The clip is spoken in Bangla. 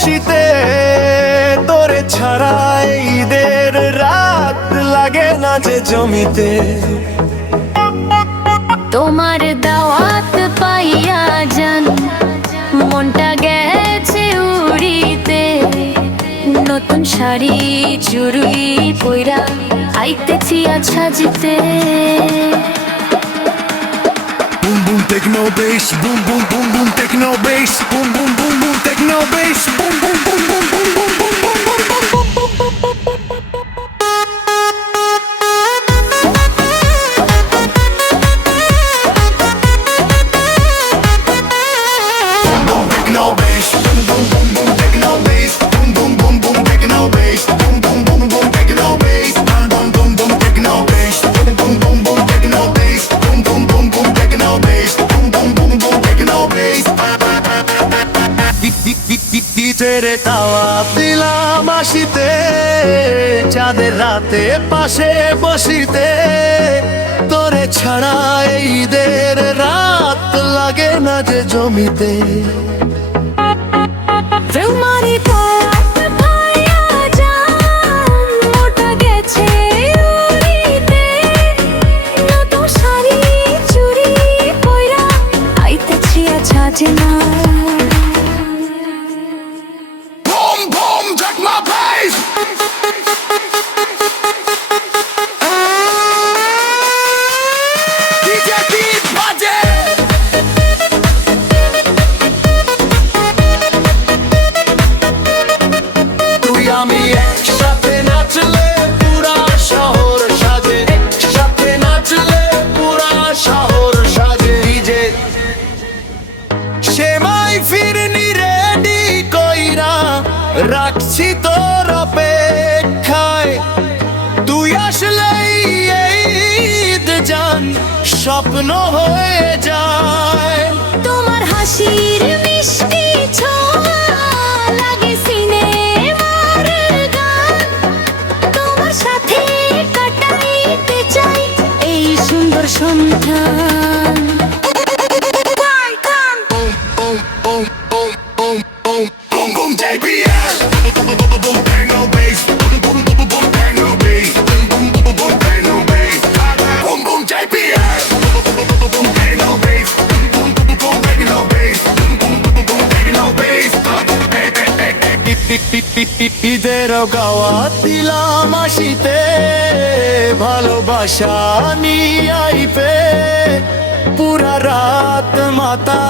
বসিতে, তোরে ছাড়া ঈদের রাত লাগে না যে জমিতে। তোমার দাওয়াত পাইয়া জান মনটা গেছে উড়িতে, নতুন শাড়ি চুড়ি পইরা আইতেছি আজ সাজিতে। Boom boom techno bass, boom boom boom boom techno bass, boom boom boom boom techno bass, boom boom boom boom boom boom boom boom boom boom boom boom boom boom boom boom. Techno bass, boom boom boom boom techno bass, boom boom boom boom techno bass, boom boom boom boom techno bass, boom boom boom techno bass, boom boom boom boom techno bass, boom boom boom boom techno bass, boom boom boom boom techno bass. তেরে তাওয়া দিলাম আসিতে, চাঁদের রাতে পাশে বসিতে, তোরে ছাড়া ঈদের রাত লাগে না যে জমিতে। তোমারই দাওয়াত পাইয়া জান মনটা গেছে উড়িতে, নতুন শাড়ি চুড়ি পইরা আইতেছি আজ Sajina. Boom boom techno bass. DJ Beat বাজে। তুই আমি একসাথে নাচলে পুরা শহর সাজে, একসাথে নাচলে পুরা শহর সাজে। ডিজে সেমাই ফিরনি রেডি কইরা রাখছি তোর অপেক্ষায়, তুই আসলেই এই ঈদ জান স্বপ্ন হয়ে যায়। তোমার হাসির মিষ্টি ছোঁয়া লাগে সিনেমার গান, তোমার সাথে কাটাইতে চাই এই সুন্দর সন্ধ্যা। Boom boom JBL, boom boom techno bass, boom boom boom boom techno bass, boom boom boom boom techno bass, boom boom JBL, boom boom techno bass, boom boom boom boom techno bass, boom boom boom boom techno bass. ঈদের গাওয়া দিলাম আসিতে, ভালোবাসা নিয়ে আইপে পুরা রাত মাতা